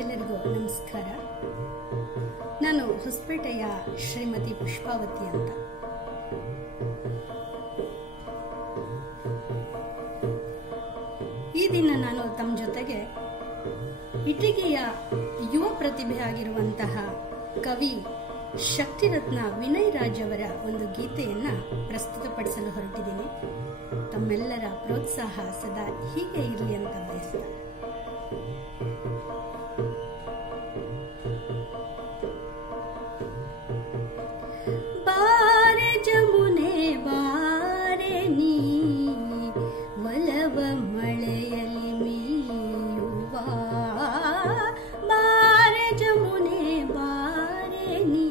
ಎಲ್ಲರಿಗೂ ನಮಸ್ಕಾರ. ನಾನು ಹೊಸಪೇಟೆಯ ಶ್ರೀಮತಿ ಪುಷ್ಪಾವತಿ ಅಂತ. ಈ ದಿನ ನಾನು ತಮ್ಮ ಜೊತೆಗೆ ಇಟಗಿಯ ಯುವ ಪ್ರತಿಭೆ ಆಗಿರುವಂತಹ ಕವಿ ಶಕ್ತಿರತ್ನ ವಿನಯ್ ರಾಜ್ ಅವರ ಒಂದು ಗೀತೆಯನ್ನ ಪ್ರಸ್ತುತಪಡಿಸಲು ಹೊರಟಿದ್ದೀನಿ. ತಮ್ಮೆಲ್ಲರ ಪ್ರೋತ್ಸಾಹ ಸದಾ ಹೀಗೆ ಇರಲಿ ಅಂತ ಬಯಸ್ತಾ. ಬಾರೆ ಜಮುನೆ ಬಾರೆ ನೀ ಒಲವ ಮಳೆಯಲ್ಲಿ ಮೀಯುವ, ಬಾರೆ ಜಮುನೆ ಬಾರೆ ನೀ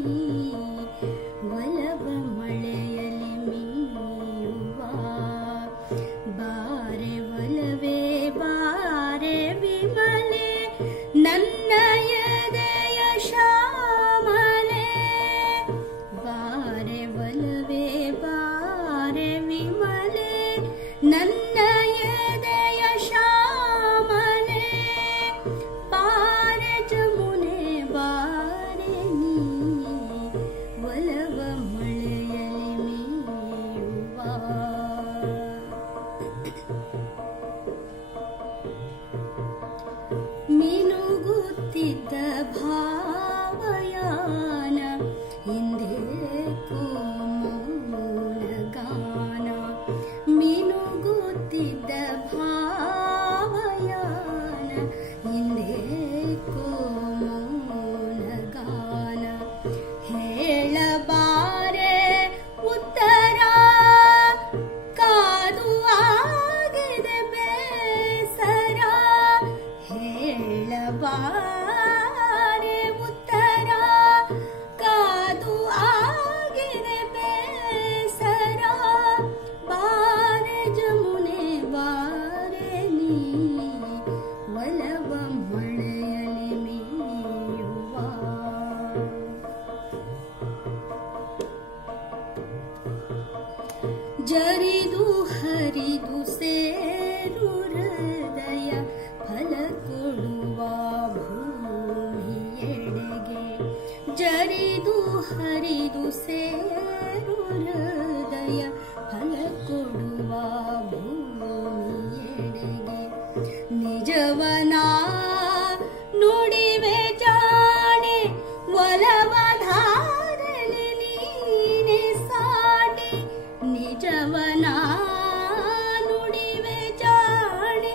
ಒಲವ ಮಳೆಯಲ್ಲಿ ಮೀಯುವ, ಬಾರೆ ಒಲವೇ ಬಾರೆ ವಿಮಲೆ ನನ್ನ ಎದೆಯ ಶ್ಯಾಮಲೆ, ಬಾರೆ ಒಲವೇ ಬಾರೆ ವಿಮಲೆ ನನ್ನ ಎದೆಯ ಶ್ಯಾಮಲೆ, ಬಾರೆ ಜಮುನೆ ಬಾರೆ ನೀ ಒಲವ ಮಳೆಯಲ್ಲಿ ಮೀಯುವ. ಮಿನುಗುತ್ತಿದ್ದ ಭಾವಯಾನ ಹಿಂದೇಕೋ ಮೌನ ಗಾನ, ಮಿನುಗುತ್ತಿದ್ದ ಭಾವಯಾನ ಹಿಂದೇಕೋ ಮೌನ ಗಾನ, ಹೇಳಬಾರೆ ಉತ್ತರ ಕಾದು ಆಗಿದೆ ಬೇಸರ, ಹೇಳಬಾರೆ ಉತ್ತರ ಕಾದು ಆಗಿದೆ ಬೇಸರ, ಬಾರೆ ಜಮುನೆ ಬಾರೆ ನೀ ಒಲವ ಮಳೆಯಲ್ಲಿ ಮೀಯುವ. ಜರಿದು ಹರಿದು ಸೇರು ಹೃದಯ ಫಲ ಕೊಡುವ ಭೂಮಿಯೆಡೆಗೆ, ಜರಿದು ಹರಿದು ಸೇರು ಹೃದಯ ಫಲ ಕೊಡುವ ಭೂಮಿಯೆಡೆಗೆ, ನಿಜವನ ನುಡಿವೆ ಜಾಣೆ ಒಲವ ಧಾರಲಿ ನೀನೆ ಸಾಟಿ, ನಿಜವನ ನುಡಿವೆ ಜಾಣೆ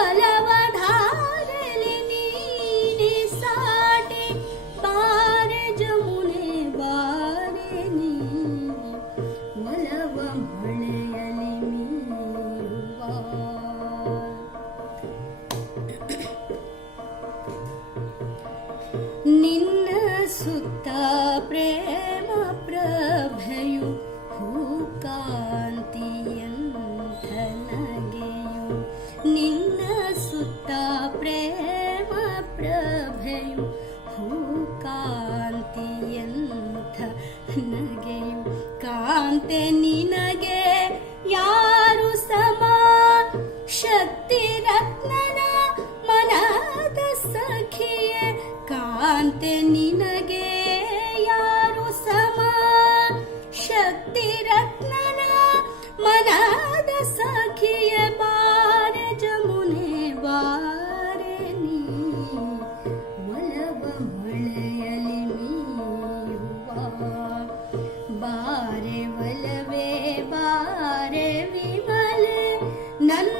ಒಲವ ಧಾರಲಿ ನೀನೆ ಸಾಟಿ, ಬಾರೆ ಜಮುನೆ ಬಾರೆ ನೀ ಒಲವ ಮಳೆಯಲ್ಲಿ ಮೀಯುವ. ನಿನ್ನ ಸುತ್ತ ಪ್ರೇಮ ಪ್ರಭೆಯು ಹೂಕಾಂತಿಯಂಥ ನಗೆಯು, ನಿನ್ನ ಸುತ್ತ ಪ್ರೇಮ ಪ್ರಭೆಯು ಹೂಕಾಂತಿಯಂಥ ನಗೆಯು, ಕಾಂತೆ ನಿನಗೆ ಯಾರು ಸಮ ಶಕ್ತಿ ರತ್ನನ ಮನದ ಸಖಿಯೇ, ಕಾಂತೆ ನಿನಗೆ ಯಾರು ಸಮ ಶಕ್ತಿ ರತ್ನನ ಮನದ ಸಖಿಯ, ಬಾರೆ ಜಮುನೆ ಬಾರೆ ನೀ ಒಲವ ಮಳೆಯಲ್ಲಿ ಮೀಯುವ, ಬಾರೆ ಒಲವೇ ಬಾರೆ ವಿಮಲೆ ನನ್ನ